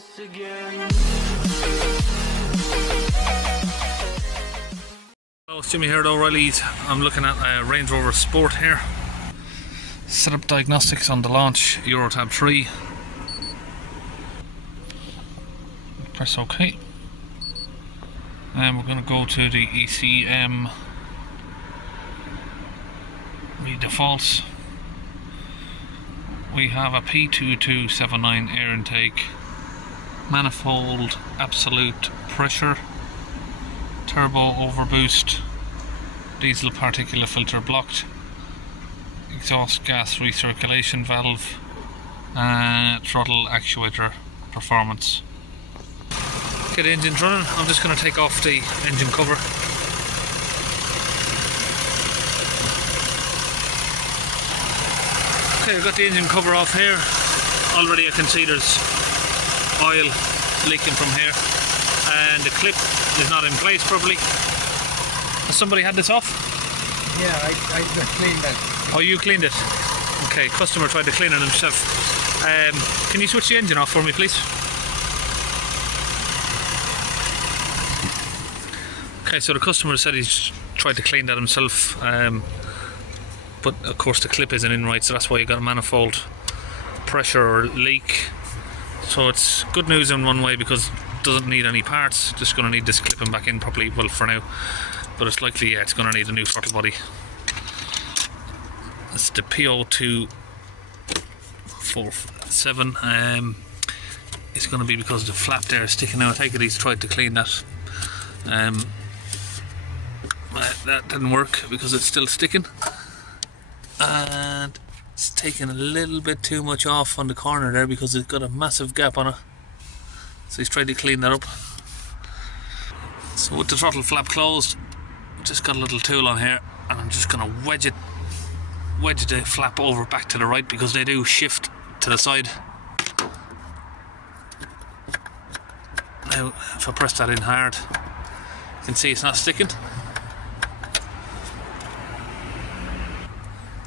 Hello, it's Jimmy here at O'Reilly's. I'm looking at a Range Rover Sport here. Set up diagnostics on the launch, Euro tab 3. Press OK. And we're going to go to the ECM read defaults. We have a P2279 air intake, manifold absolute pressure, turbo overboost, diesel particulate filter blocked, exhaust gas recirculation valve, throttle actuator performance. Get the engines running. I'm just going to take off the engine cover. Okay, I've got the engine cover off here. Already I can see there's oil leaking from here, and the clip is not in place properly. Has somebody had this off? Yeah, I just cleaned it. Oh, you cleaned it? Okay, customer tried to clean it himself. Can you switch the engine off for me, please? Okay, so the customer said he's tried to clean that himself, but of course the clip isn't in right, so that's why you got a manifold pressure or leak. So it's good news in one way because it doesn't need any parts, just going to need this clipping back in properly, well, for now. But it's likely, yeah, it's going to need a new throttle body. It's the P0234-77. It's going to be because the flap there is sticking out. I take it he's tried to clean that. That didn't work because it's still sticking, and it's taking a little bit too much off on the corner there because it's got a massive gap on it, so he's tried to clean that up. So with the throttle flap closed, I've just got a little tool on here, and I'm just going to wedge the flap over back to the right because they do shift to the side. Now if I press that in hard, you can see it's not sticking.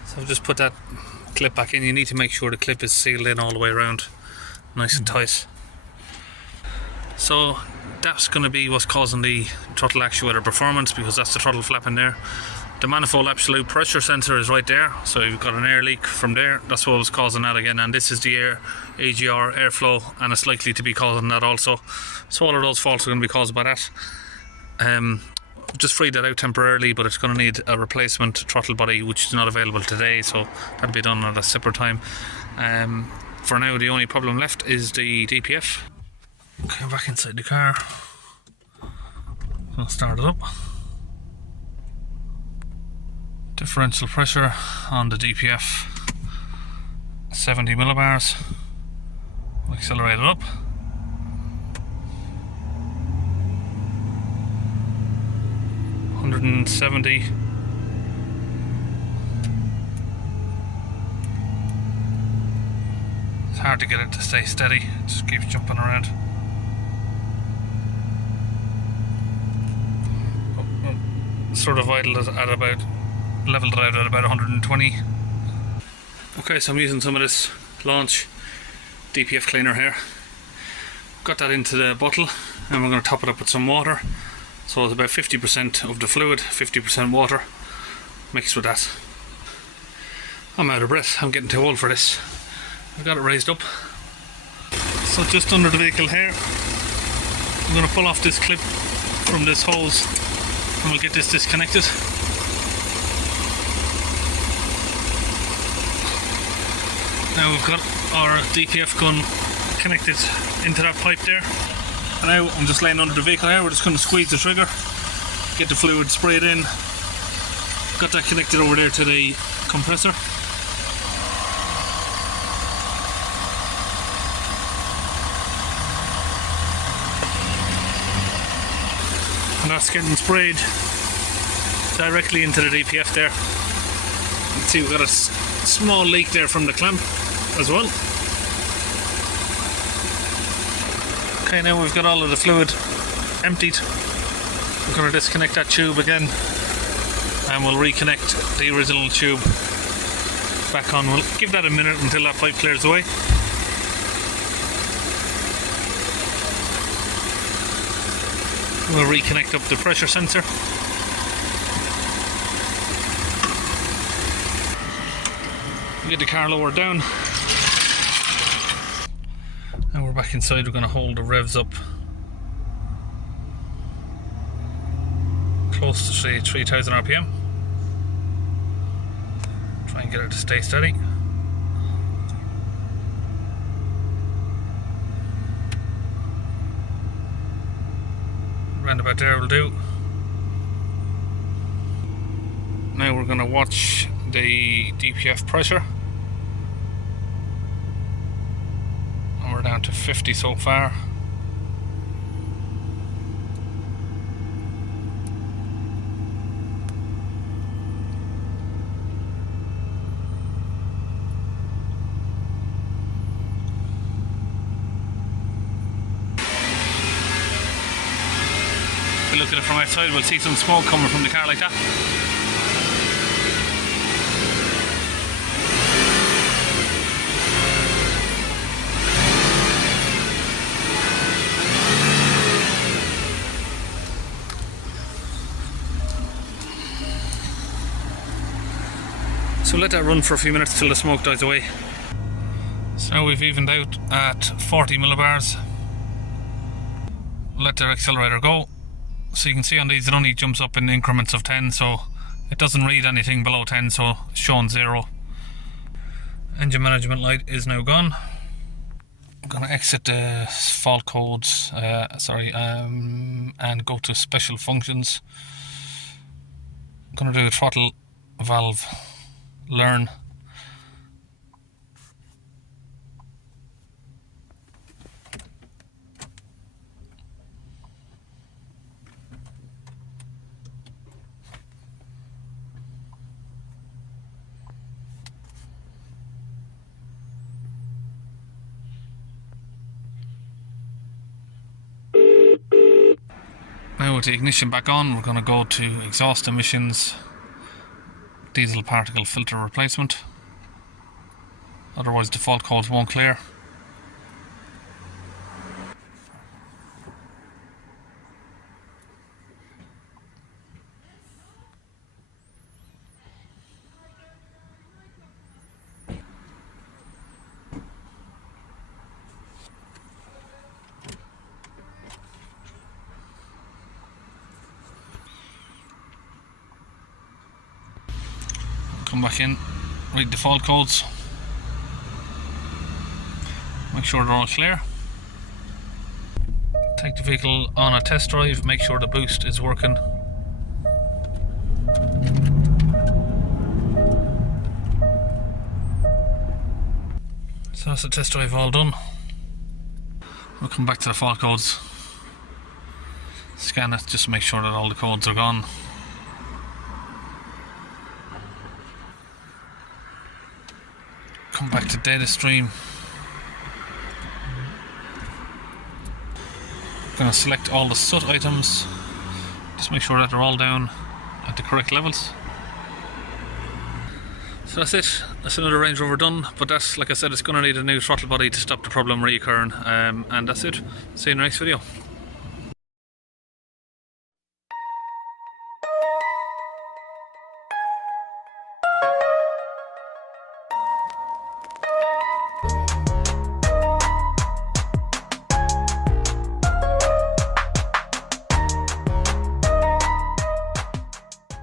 So I've just put that clip back in. You need to make sure the clip is sealed in all the way around, nice and tight. So that's going to be what's causing the throttle actuator performance, because that's the throttle flap in there. The manifold absolute pressure sensor is right there, so you've got an air leak from there. That's what was causing that again, and this is the air AGR airflow, and it's likely to be causing that also. So all of those faults are going to be caused by that. Just freed that out temporarily, but it's going to need a replacement throttle body, which is not available today, so that'll be done at a separate time. For now, the only problem left is the DPF. Okay, back inside the car. I'll start it up. Differential pressure on the DPF 70 millibars. We'll accelerate it up. And 70. It's hard to get it to stay steady, it just keeps jumping around. Sort of leveled it out at about 120. Okay, so I'm using some of this launch DPF cleaner here. Got that into the bottle, and we're going to top it up with some water. So it's about 50% of the fluid, 50% water mixed with that. I'm out of breath, I'm getting too old for this. I've got it raised up. So just under the vehicle here, I'm going to pull off this clip from this hose and we'll get this disconnected. Now we've got our DPF gun connected into that pipe there. And now I'm just laying under the vehicle here. We're just going to squeeze the trigger, get the fluid sprayed in. Got that connected over there to the compressor. And that's getting sprayed directly into the DPF there. You can see we've got a small leak there from the clamp as well. Okay, now we've got all of the fluid emptied. We're going to disconnect that tube again, and we'll reconnect the original tube back on. We'll give that a minute until that pipe clears away. We'll reconnect up the pressure sensor. Get the car lowered down. Now we're back inside. We're going to hold the revs up close to say 3000 RPM. Try and get it to stay steady. Round about there will do. Now we're going to watch the DPF pressure. And we're down to 50 so far. If we look at it from outside, we'll see some smoke coming from the car like that. So let that run for a few minutes till the smoke dies away. So now we've evened out at 40 millibars. Let the accelerator go. So you can see on these it only jumps up in increments of 10, so it doesn't read anything below 10, so it's showing 0. Engine management light is now gone. I'm going to exit the fault codes, and go to special functions. I'm going to do throttle valve learn. Now with the ignition back on, we're going to go to exhaust emissions, diesel particle filter replacement. Otherwise the fault codes won't clear. Come back in, read the fault codes, make sure they're all clear. Take the vehicle on a test drive, make sure the boost is working. So that's the test drive all done. We'll come back to the fault codes, scan it just to make sure that all the codes are gone. Come back to data stream. I'm going to select all the SUT items, just make sure that they're all down at the correct levels. So that's it, that's another Range Rover done, but that's, like I said, it's going to need a new throttle body to stop the problem reoccurring, and that's it. See you in the next video.